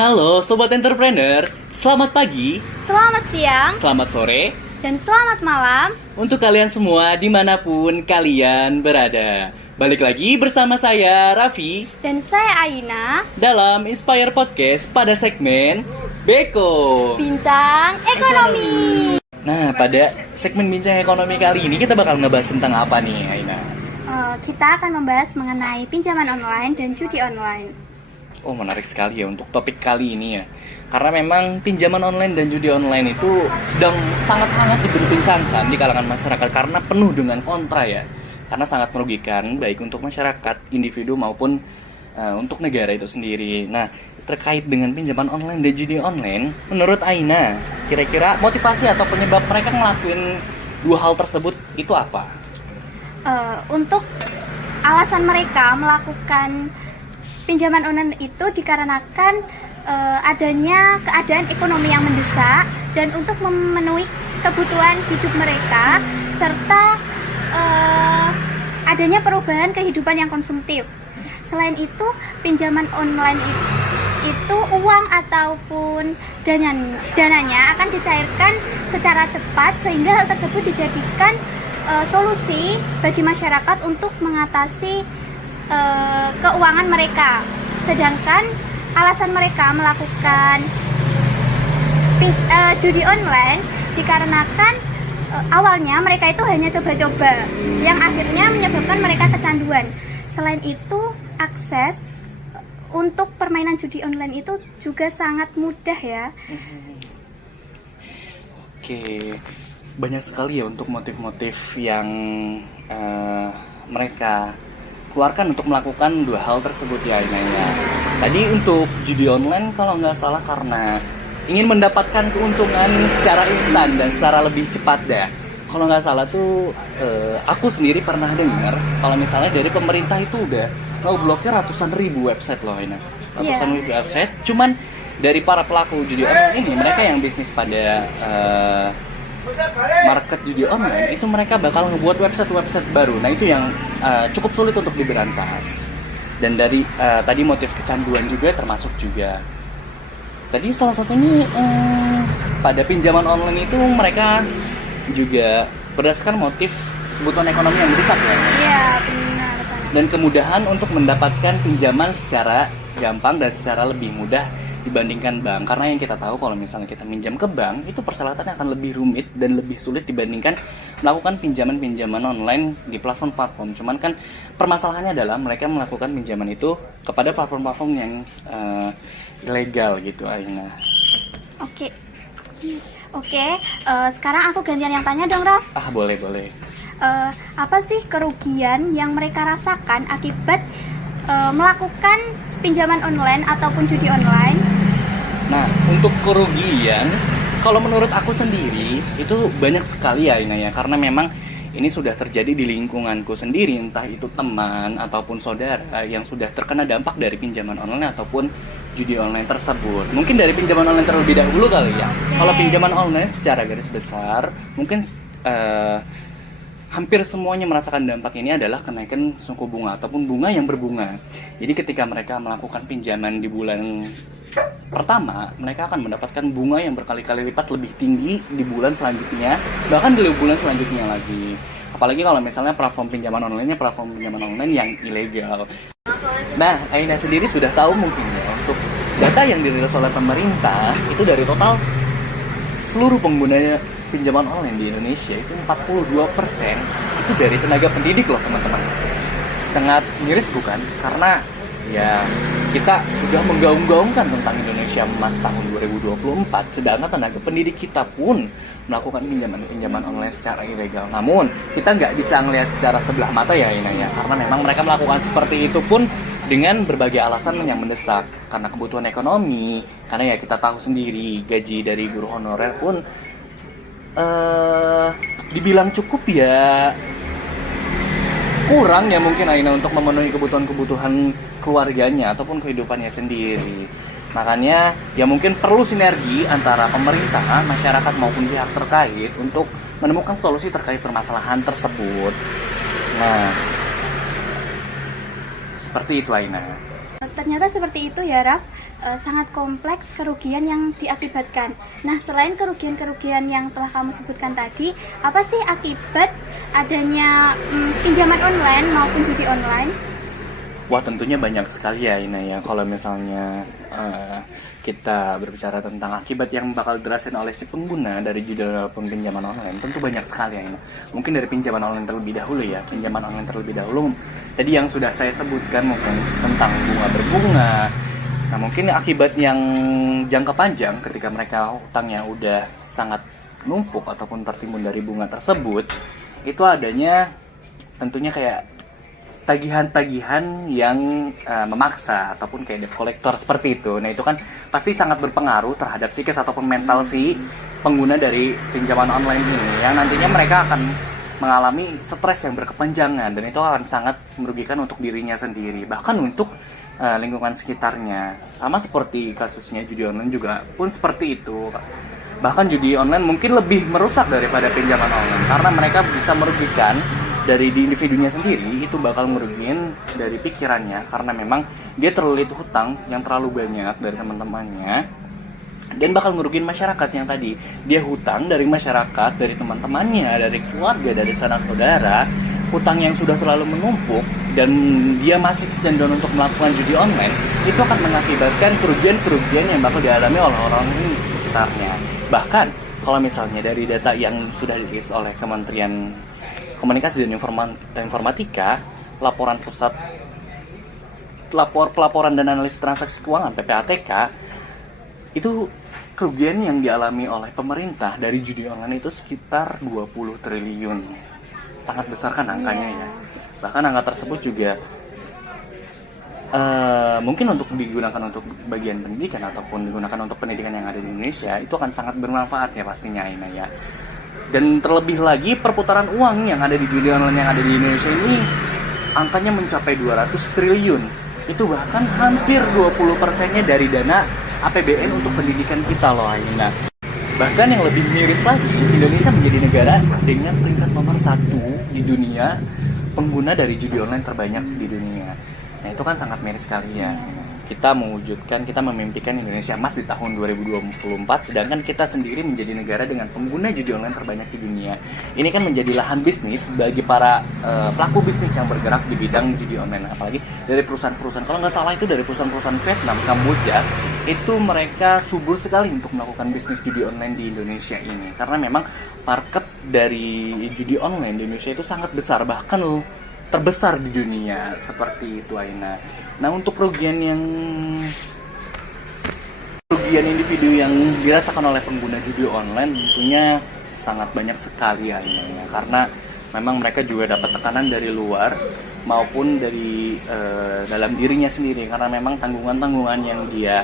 Halo Sobat Entrepreneur, selamat pagi, Selamat siang, selamat sore, dan selamat malam. untuk kalian semua dimanapun kalian berada. Balik lagi bersama saya Raffi Dan saya Aina, dalam Inspire Podcast pada segmen Beko. bincang ekonomi. Nah, pada segmen Bincang Ekonomi kali ini kita bakal ngebahas tentang apa nih, Aina? Kita akan membahas mengenai pinjaman online dan judi online. Oh, menarik sekali ya untuk topik kali ini ya. Karena memang pinjaman online dan judi online itu sedang sangat hangat diperbincangkan di kalangan masyarakat karena penuh dengan kontra ya. Karena sangat merugikan baik untuk masyarakat, individu maupun untuk negara itu sendiri. Nah, terkait dengan pinjaman online dan judi online, menurut Aina, kira-kira motivasi atau penyebab mereka ngelakuin dua hal tersebut itu apa? Untuk alasan mereka melakukan pinjaman online itu dikarenakan adanya keadaan ekonomi yang mendesak dan untuk memenuhi kebutuhan hidup mereka serta adanya perubahan kehidupan yang konsumtif. Selain itu, pinjaman online itu uang ataupun dananya akan dicairkan secara cepat sehingga hal tersebut dijadikan solusi bagi masyarakat untuk mengatasi keuangan mereka. Sedangkan alasan mereka melakukan judi online dikarenakan awalnya mereka itu hanya coba-coba yang akhirnya menyebabkan mereka kecanduan. Selain itu, akses untuk permainan judi online itu juga sangat mudah ya. Oke, banyak sekali ya untuk motif-motif yang mereka keluarkan untuk melakukan dua hal tersebut ya Aina ya. Tadi untuk judi online kalau nggak salah karena ingin mendapatkan keuntungan secara instan dan secara lebih cepat dah. Kalau nggak salah tuh aku sendiri pernah dengar kalau misalnya dari pemerintah itu udah mau blokir ratusan ribu website loh Aina. Ratusan ribu website. Cuman dari para pelaku judi online ini mereka yang bisnis pada market judi online itu mereka bakal ngebuat website baru. Nah itu yang cukup sulit untuk diberantas. Dan dari tadi motif kecanduan juga termasuk juga. Tadi salah satunya pada pinjaman online itu mereka juga berdasarkan motif kebutuhan ekonomi yang mendesak ya. Iya, benar. Dan kemudahan untuk mendapatkan pinjaman secara gampang dan secara lebih mudah dibandingkan bank. Karena yang kita tahu kalau misalnya kita minjam ke bank itu persyaratannya akan lebih rumit dan lebih sulit dibandingkan melakukan pinjaman-pinjaman online di platform-platform. Cuman kan permasalahannya adalah mereka melakukan pinjaman itu kepada platform-platform yang ilegal gitu Aina. Oke, sekarang aku gantian yang tanya dong, Raf. Boleh. Apa sih kerugian yang mereka rasakan akibat melakukan pinjaman online ataupun judi online? Nah, untuk kerugian, kalau menurut aku sendiri itu banyak sekali ya Ina ya, karena memang ini sudah terjadi di lingkunganku sendiri, entah itu teman ataupun saudara yang sudah terkena dampak dari pinjaman online ataupun judi online tersebut. Mungkin dari pinjaman online terlebih dahulu kali ya. Kalau pinjaman online secara garis besar, mungkin hampir semuanya merasakan dampak ini adalah kenaikan suku bunga ataupun bunga yang berbunga. Jadi ketika mereka melakukan pinjaman di bulan pertama, mereka akan mendapatkan bunga yang berkali-kali lipat lebih tinggi di bulan selanjutnya, bahkan di bulan selanjutnya lagi. Apalagi kalau misalnya platform pinjaman online yang ilegal. Nah, Aina sendiri sudah tahu mungkin ya, untuk data yang dirilis oleh pemerintah itu dari total seluruh pengguna pinjaman online di Indonesia itu 42% itu dari tenaga pendidik loh teman-teman. Sangat miris bukan? Karena ya kita sudah menggaung-gaungkan tentang Indonesia Emas tahun 2024, sedangkan tenaga pendidik kita pun melakukan pinjaman online secara ilegal. Namun kita nggak bisa ngelihat secara sebelah mata ya Ina ya, karena memang mereka melakukan seperti itu pun dengan berbagai alasan yang mendesak, karena kebutuhan ekonomi, karena ya kita tahu sendiri gaji dari guru honorer pun dibilang cukup ya kurang ya mungkin Aina untuk memenuhi kebutuhan keluarganya ataupun kehidupannya sendiri. Makanya ya mungkin perlu sinergi antara pemerintah, masyarakat maupun pihak terkait untuk menemukan solusi terkait permasalahan tersebut. Nah, seperti itu Aina. Ternyata seperti itu ya, Raf. sangat kompleks kerugian yang diakibatkan. Nah, selain kerugian-kerugian yang telah kamu sebutkan tadi, apa sih akibat adanya pinjaman online maupun judi online? Wah, tentunya banyak sekali ya Ina ya. Kalau misalnya kita berbicara tentang akibat yang bakal dirasain oleh si pengguna dari judi ataupun pinjaman online, tentu banyak sekali ya Ina. Mungkin dari pinjaman online terlebih dahulu ya. Pinjaman online terlebih dahulu. Jadi yang sudah saya sebutkan mungkin tentang bunga berbunga. Nah, mungkin akibat yang jangka panjang ketika mereka hutangnya udah sangat numpuk ataupun tertimbun dari bunga tersebut, itu adanya tentunya kayak tagihan-tagihan yang memaksa ataupun kayak debt collector seperti itu. Nah, itu kan pasti sangat berpengaruh terhadap psikis ataupun mental si pengguna dari pinjaman online ini, yang nantinya mereka akan mengalami stres yang berkepanjangan, dan itu akan sangat merugikan untuk dirinya sendiri, bahkan untuk lingkungan sekitarnya. Sama seperti kasusnya judi online juga pun seperti itu. Bahkan judi online mungkin lebih merusak daripada pinjaman online, karena mereka bisa merugikan dari di individunya sendiri, itu bakal merugikan dari pikirannya, karena memang dia terlilit hutang yang terlalu banyak dari teman-temannya, dan bakal merugikan masyarakat yang tadi dia hutang dari masyarakat, dari teman-temannya, dari keluarga, dari sanak saudara. Hutang yang sudah terlalu menumpuk dan dia masih kecanduan untuk melakukan judi online, itu akan mengakibatkan kerugian-kerugian yang bakal dialami oleh orang di sekitarnya. Bahkan kalau misalnya dari data yang sudah dirilis oleh Kementerian Komunikasi dan Informatika, pelaporan dan analisis transaksi keuangan (PPATK), itu kerugian yang dialami oleh pemerintah dari judi online itu sekitar 20 triliun. Sangat besar kan angkanya ya. Bahkan angka tersebut juga mungkin untuk digunakan untuk bagian pendidikan ataupun digunakan untuk pendidikan yang ada di Indonesia, itu akan sangat bermanfaat ya pastinya Ina ya. Dan terlebih lagi perputaran uang yang ada di judi online yang ada di Indonesia ini angkanya mencapai 200 triliun. Itu bahkan hampir 20%-nya dari dana APBN untuk pendidikan kita loh Ina. Bahkan yang lebih miris lagi, Indonesia menjadi negara dengan peringkat nomor 1 di dunia pengguna dari judi online terbanyak di dunia. Nah, itu kan sangat miris sekali ya. Kita memimpikan Indonesia emas di tahun 2024, sedangkan kita sendiri menjadi negara dengan pengguna judi online terbanyak di dunia. Ini kan menjadi lahan bisnis bagi para pelaku bisnis yang bergerak di bidang judi online. Apalagi dari perusahaan-perusahaan, kalau nggak salah itu dari perusahaan-perusahaan Vietnam, Kamboja, itu mereka subur sekali untuk melakukan bisnis judi online di Indonesia ini. Karena memang market dari judi online di Indonesia itu sangat besar, bahkan terbesar di dunia, seperti itu Aina. Nah, untuk kerugian individu yang dirasakan oleh pengguna judi online tentunya sangat banyak sekali Aina ya. Karena memang mereka juga dapat tekanan dari luar maupun dari dalam dirinya sendiri, karena memang tanggungan-tanggungan yang dia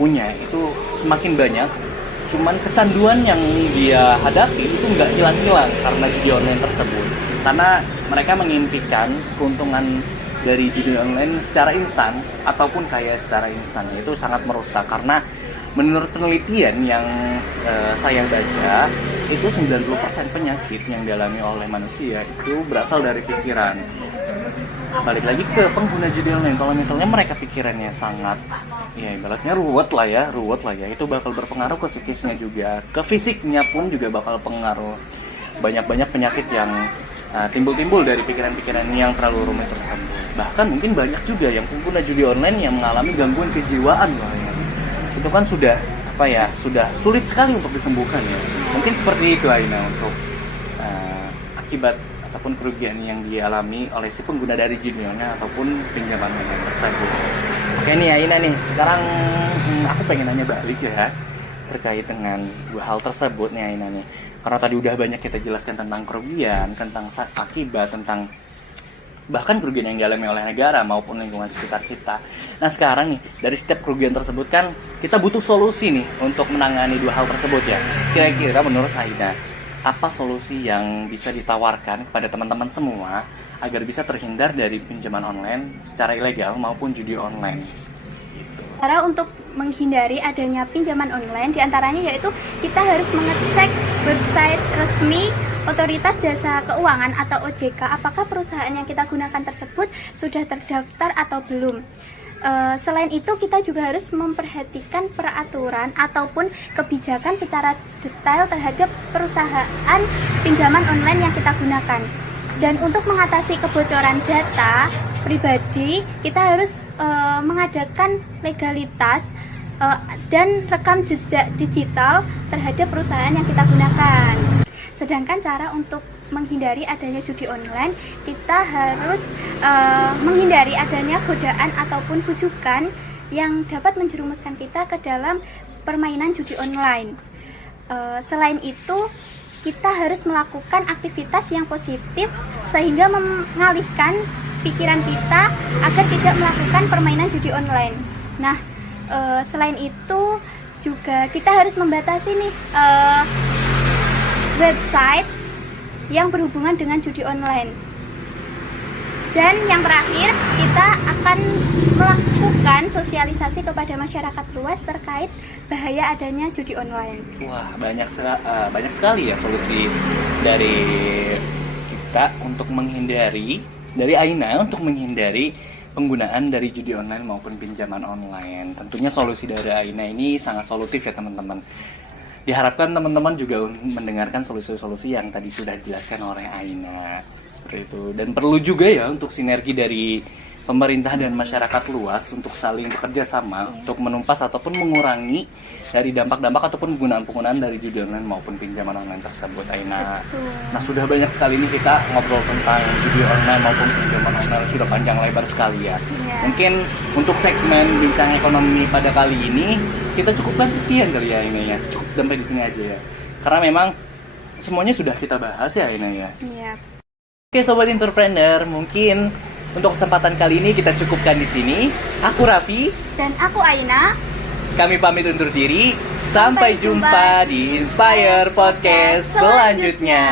punya itu semakin banyak. Cuman kecanduan yang dia hadapi itu nggak hilang-hilang karena judi online tersebut. Karena mereka mengimpikan keuntungan dari judi online secara instan ataupun kaya secara instan. Itu sangat merusak, karena menurut penelitian yang saya baca, itu 90% penyakit yang dialami oleh manusia itu berasal dari pikiran. Balik lagi ke pengguna judi online, kalau misalnya mereka pikirannya sangat, ya ibaratnya ruwet lah ya, itu bakal berpengaruh ke psikisnya juga, ke fisiknya pun juga bakal pengaruh. Banyak-banyak penyakit yang timbul-timbul dari pikiran-pikiran yang terlalu rumit tersebut. Bahkan mungkin banyak juga yang pengguna judi online yang mengalami gangguan kejiwaan loh ya. Itu kan sudah sulit sekali untuk disembuhkan ya. Mungkin seperti itu Aina untuk akibat ataupun kerugian yang dialami oleh si pengguna dari judi online ataupun pinjaman online tersebut. Oke nih Aina nih, sekarang aku pengen nanya balik ya terkait dengan dua hal tersebut nih Aina nih. Karena tadi udah banyak kita jelaskan tentang kerugian, tentang akibat, tentang bahkan kerugian yang dialami oleh negara maupun lingkungan sekitar kita. Nah sekarang nih, dari setiap kerugian tersebut kan kita butuh solusi nih untuk menangani dua hal tersebut ya. Kira-kira menurut Aina, apa solusi yang bisa ditawarkan kepada teman-teman semua agar bisa terhindar dari pinjaman online secara ilegal maupun judi online? Cara untuk menghindari adanya pinjaman online diantaranya yaitu kita harus mengecek website resmi Otoritas Jasa Keuangan atau OJK, apakah perusahaan yang kita gunakan tersebut sudah terdaftar atau belum. Selain itu kita juga harus memperhatikan peraturan ataupun kebijakan secara detail terhadap perusahaan pinjaman online yang kita gunakan. Dan untuk mengatasi kebocoran data pribadi, kita harus mengadakan legalitas dan rekam jejak digital terhadap perusahaan yang kita gunakan. Sedangkan cara untuk menghindari adanya judi online, kita harus menghindari adanya godaan ataupun bujukan yang dapat menjerumuskan kita ke dalam permainan judi online. Selain itu, kita harus melakukan aktivitas yang positif sehingga mengalihkan pikiran kita agar tidak melakukan permainan judi online. Nah, selain itu juga kita harus membatasi nih website yang berhubungan dengan judi online. Dan yang terakhir, kita akan melakukan sosialisasi kepada masyarakat luas terkait bahaya adanya judi online. Wah, banyak sekali ya solusi dari kita untuk menghindari, dari Aina untuk menghindari penggunaan dari judi online maupun pinjaman online. Tentunya solusi dari Aina ini sangat solutif ya teman-teman. Diharapkan teman-teman juga mendengarkan solusi-solusi yang tadi sudah dijelaskan oleh Aina. Seperti itu. Dan perlu juga ya untuk sinergi dari pemerintah dan masyarakat luas untuk saling bekerja sama untuk menumpas ataupun mengurangi dari dampak-dampak ataupun penggunaan dari judi online maupun pinjaman online tersebut, Aina. Nah, sudah banyak sekali nih kita ngobrol tentang judi online maupun pinjaman online, sudah panjang lebar sekali ya. Mungkin untuk segmen bincang ekonomi pada kali ini kita cukupkan sekian kali ya, Aina ya. Cukup sampai di sini aja ya. Karena memang semuanya sudah kita bahas ya, Aina ya. Iya. Oke, sobat entrepreneur, mungkin untuk kesempatan kali ini kita cukupkan di sini. Aku Raffi Dan aku Aina. Kami pamit undur diri. Sampai jumpa di Inspire Podcast selanjutnya.